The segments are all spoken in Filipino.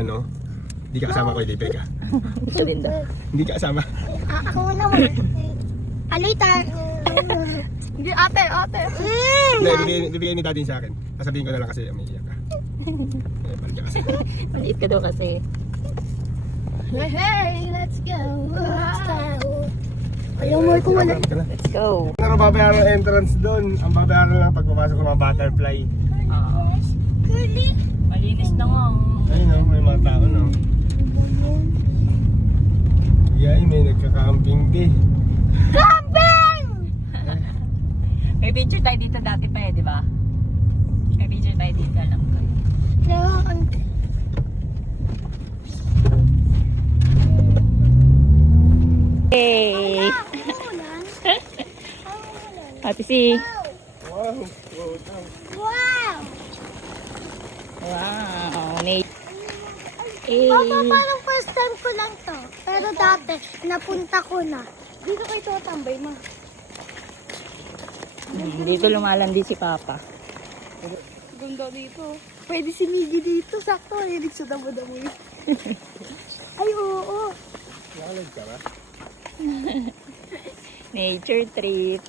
ano, hindi ka kasama ko, Libek ka. Ito din daw. Hindi ka kasama. Ako naman. Alita. Hindi, ate. Hindi, bibigyan ni daddy sa akin. Sasabihin ko na lang kasi umiiyak ka. Balik ka kasi. Maliit ka daw kasi. Hey, let's go. Ayaw mo ko wala. Let's go. Ano babayaran ang entrance doon? Ang babayaran lang pagpapasok ng mga butterfly. Curly. Malinis na nga. Ayun no, may mga tao no. Yay, may nagka-camping din. Camping! May picture tayo dito dati pa di ba? May picture tayo dito, alam ko. Hey! Ate si. Wow, Wow! Wow! Nate. Hey! Papa, parang first time ko lang to. Pero dati, napunta ko na. Dito kayo tutambay, ma. Dito lumalandi si Papa. Ganda dito. Pwede si Miggy dito. Sakto, hilig sa damo-damo yun. Ay, oo. nakalag ka ba? Nature trip.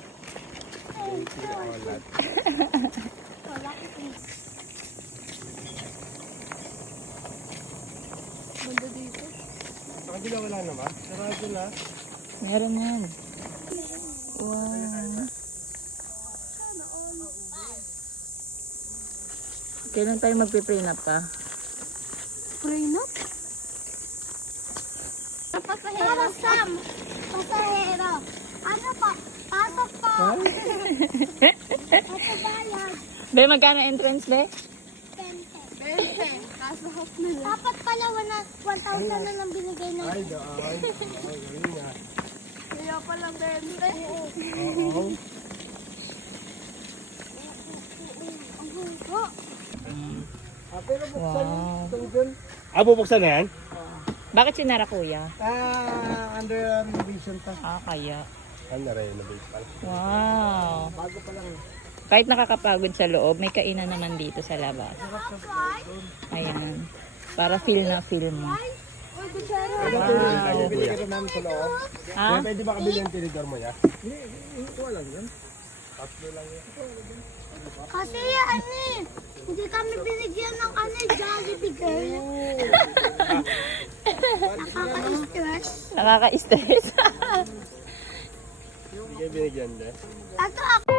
Ganda dito. Sa kabila wala naman. Sarado na. Meron yan. Wow. Kailan tayo magpiprenup ka? Prenup? Pasahero. Sam. Pasahero. Ano pa? Pasok po. Ito bayad. Be, magkano entrance, be? 20. Kaso half na lang. Dapat pala 1,000 na lang binigay ng... Ay, daan. Ay, galing na. Kaya pala 20. Oo. Pero buksan Wow. doon. Bubuksan na yan? Bakit sinara, kuya? Under renovation pa. Kaya. Under renovation pa. Wow. Bago pa lang. Kahit nakakapagod sa loob, may kainan naman dito sa labas. Ayan. Para feel na feel mo. Wow. Bibili ka namin sa loob. Ha? Pwede ba kabili yung tinidor mo niya? Hindi ko alam yan. Tatlo lang yan. Kasi hindi kami binigyan ng Jollibee girl. Nakaka-stress. Nakaka-stress. Hindi kayo binigyan din. Ito ako.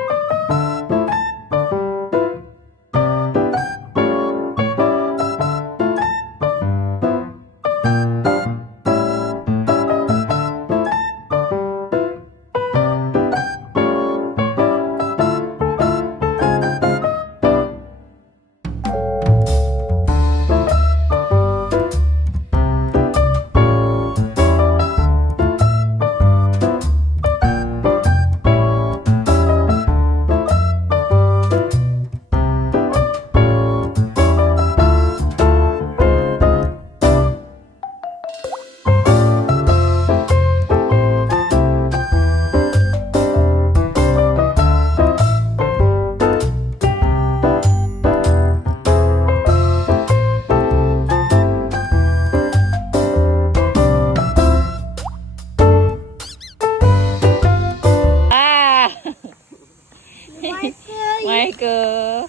Marco.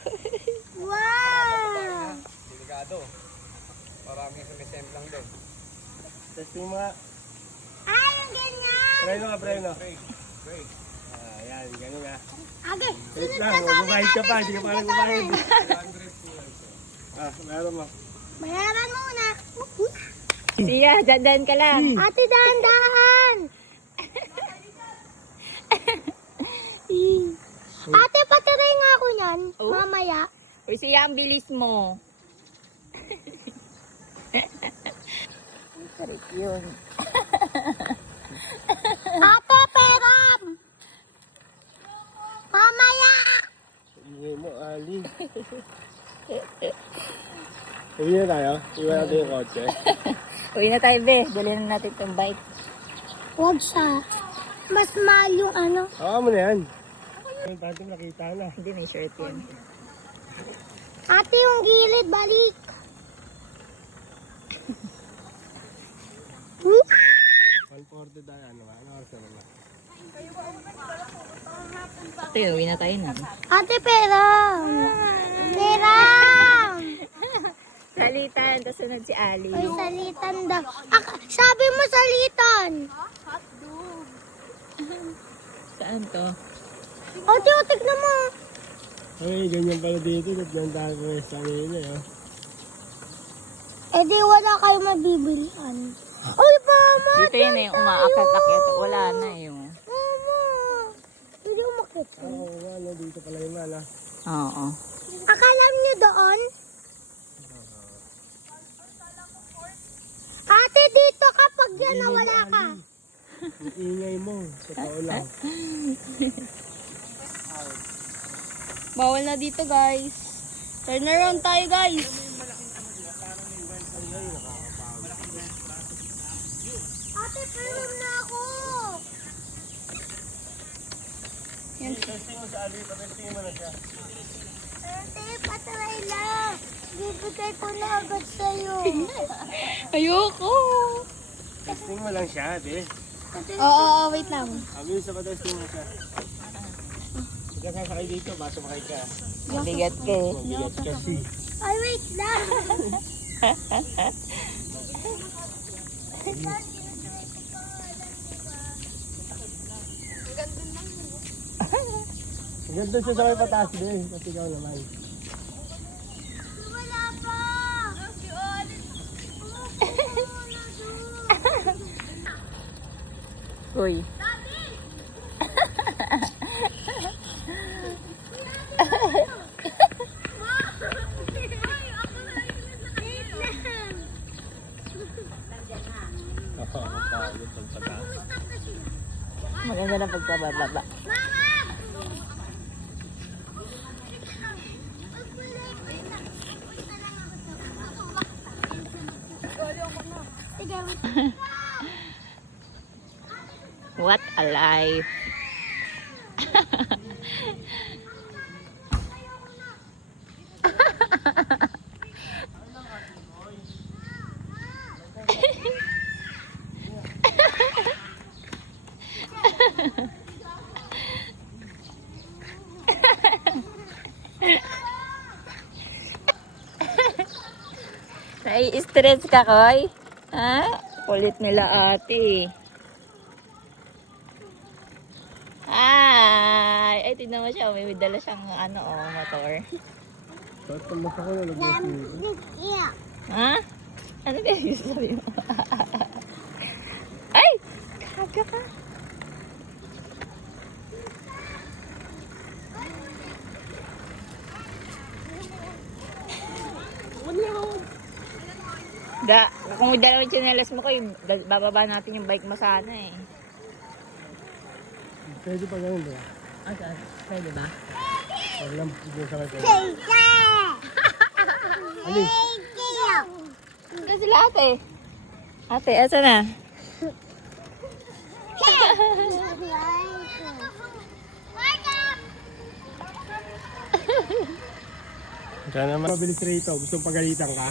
Wow! Delikado. Maraming sumisemplang din. Testing mo nga. Ay, ang ganyan! Preno ka, preno. Yan, ganun nga. Okay, Wait sunod lang, ka sa amin. magbabayad ka pa. Hindi ka pa Sunod lang ka sa magbayad. amin. Meron mo. Bayaran muna. Siya, dandan ka lang. Ate, dahan-dahan! Ate, patiray nga ako niyan. Oh? Mamaya. Uy, siya, ang bilis mo. Sarap yun. Ate, peram! Mamaya! Ingay mo, Ali. Uwi na tayo. Iwan natin yung kotse. Uwi na tayo, be. Dali na natin itong bike. Huwag siya. Mas mahal yung ano. Hawa mo na yan. Yung tanting nakita na. Hindi, may shirt yan. Ate, yung gilid, balik. 140 tayo, ano oras na ba? Ate, uwi na tayo na. Ate, pera! Pera! Salitan, tapos sunod si Ali. Ay, salitan daw. Sabi mo salitan! Saan to? Ate, tignan mo. Ay, ganyan pala dito. Ganyan tayo po sa kanina, eh. Eh di wala kayo mabibilian. Ay, mama! Dito yun eh, umaakyat-akyat. Wala na yung. Mama! Hindi umakit. Oo, ano, dito pala yung mana. Oo. Akala niyo doon? Ate, dito kapag yan nawala ka. Ang ingay mo. Totoo lang. Bawal na dito, guys. Turn around tayo, guys. Ate, film na ako. Yan. Ate, patry lang. Bibigay ko na agad sa'yo. Ayoko. Testing mo lang siya, ate. Oo, wait lang. Sabi sa pa-testing mo siya. Hindi ka sasakay dito, basta makay ka. Bigat ka eh. Mabigat kasi. Ay, wait lang. Hanggang doon siya sa may pataas din. Kasi ikaw naman. Wala pa. Uy. Maganda na pagkabababa. What a life. Nai-stress ka, Koy? Ha? Kulit nila ate. Ay, tignan mo siya. May dala siyang motor. Tamas ako na nag-iisip. Ha? Ano kaya yung sabi mo? Ay! Kaga ka. Kung may dalawang tsinelas mo ko, bababa natin yung bike mo sana eh. Pwede pa ganun, ba? Pwede ba? Wala lang, hindi sa kayo. Tita! Alis. Ito sila ate. Ate, asa na? Kaya naman mabilis rito. Gusto mong pagalitan ka?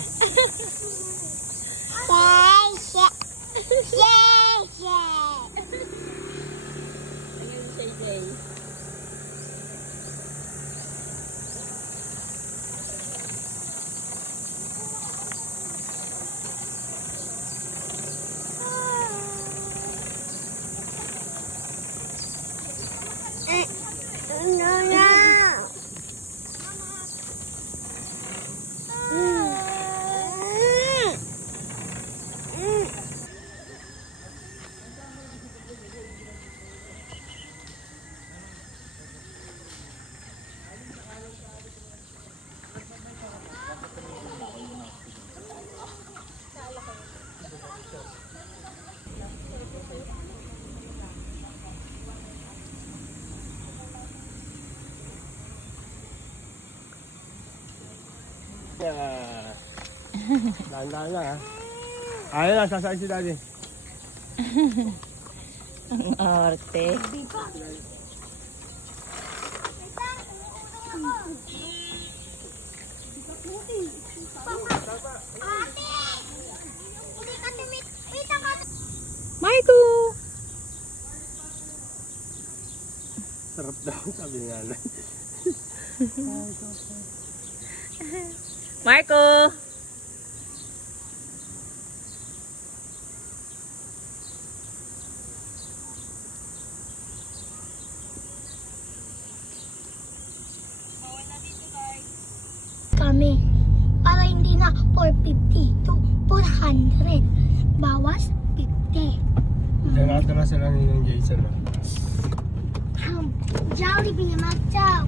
Dahan-dahan lang ha. Ayun na, sasakay si daddy. Ang arte. Sarap daw, sabi ni nanay. Marco! Kami. Para hindi na 450 to 400. Bawas 50. Diyan na sila ni Jason. Jollibee, matcha.